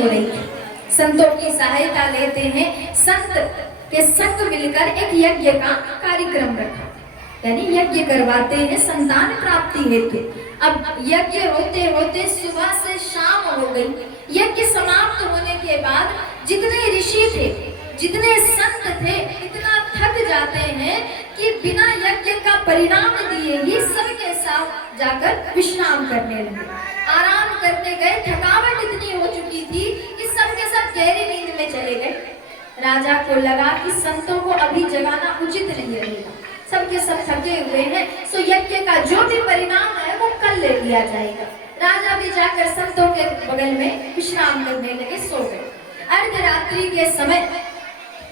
हो रही थी। संतों की सहायता लेते हैं, संत के संग मिलकर एक यज्ञ का कार्यक्रम रखा, यानी यज्ञ करवाते हैं संतान प्राप्ति हेतु। अब यज्ञ होते होते सुबह से शाम हो गई। यज्ञ समाप्त होने के बाद जितने ऋषि थे, जितने संत थे, इतना थक जाते हैं कि बिना यज्ञ का परिणाम दिए ही सबके साथ जाकर विश्राम करने लगे, आराम करने गए। थकावट इतनी हो चुकी थी कि सबके सब गहरी नींद में चले गए। राजा को लगा कि संतों को अभी जगाना उचित नहीं रहेगा, सबके सब थके हुए हैं, सो यज्ञ का जो भी परिणाम है वो कल ले लिया जाएगा। राजा भी जाकर संतों के बगल में विश्राम करने लगे, सो गए। अर्धरात्रि के समय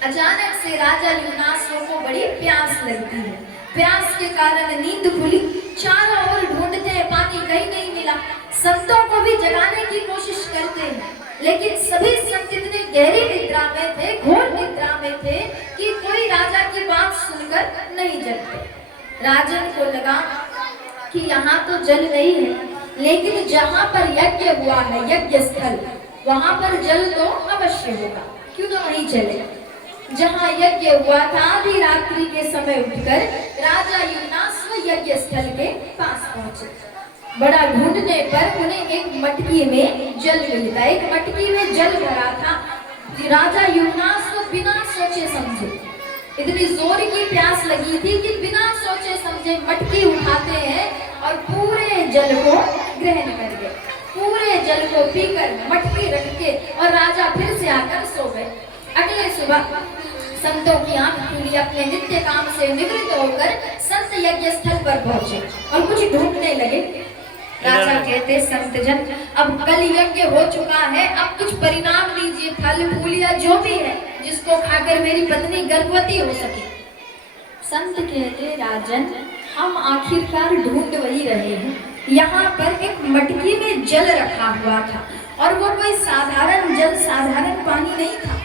अचानक से राजा युवनाश्व को बड़ी प्यास लगती है। प्यास के कारण नींद खुली, चारों ओर ढूंढते हैं, पानी कहीं नहीं मिला। संतों को भी जगाने की कोशिश करते हैं, लेकिन सभी संत इतने गहरी निद्रा में थे, घोर निद्रा में थे कि कोई राजा की बात सुनकर नहीं जगते। राजन को लगा कि यहाँ तो जल नहीं है, लेकिन जहाँ पर यज्ञ हुआ है, यज्ञ स्थल, वहां पर जल तो अवश्य होगा, क्यों तो वहीं चले। जहाँ यज्ञ हुआ था, आधी रात्रि के समय उठकर राजा युवनाश्व यज्ञ स्थल के पास पहुंचे। बड़ा ढूंढने पर उन्हें एक मटकी में जल मिलता, एक मटकी में जल भरा था। राजा युवनाश्व बिना सोचे समझे, इतनी जोर की प्यास लगी थी कि बिना सोचे समझे मटकी उठाते हैं और पूरे जल को ग्रहण कर गए। पूरे जल को पीकर मटकी रख के और राजा फिर से आकर सो गए। अगले सुबह संतों की आंख खुली, अपने नित्य काम से निवृत्त होकर संत यज्ञ स्थल पर पहुंचे और कुछ ढूंढने लगे। राजा कहते, संतजन, अब कल यज्ञ हो चुका है, अब कुछ परिणाम दीजिए, फल फूल या जो भी है, जिसको खाकर मेरी पत्नी गर्भवती हो सके। संत कहते, राजन, हम आखिरकार ढूंढ वही रहे हैं। यहाँ पर एक मटकी में जल रखा हुआ था और वो कोई साधारण जल, साधारण पानी नहीं था,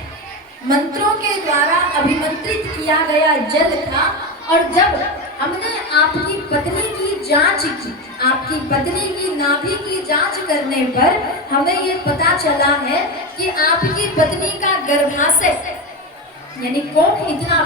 मंत्रों के द्वारा अभिमंत्रित किया गया जल था। और जब हमने आपकी पत्नी की जांच की, आपकी पत्नी की नाभि की जांच करने पर हमें ये पता चला है कि आपकी पत्नी का गर्भाशय यानी कोख इतना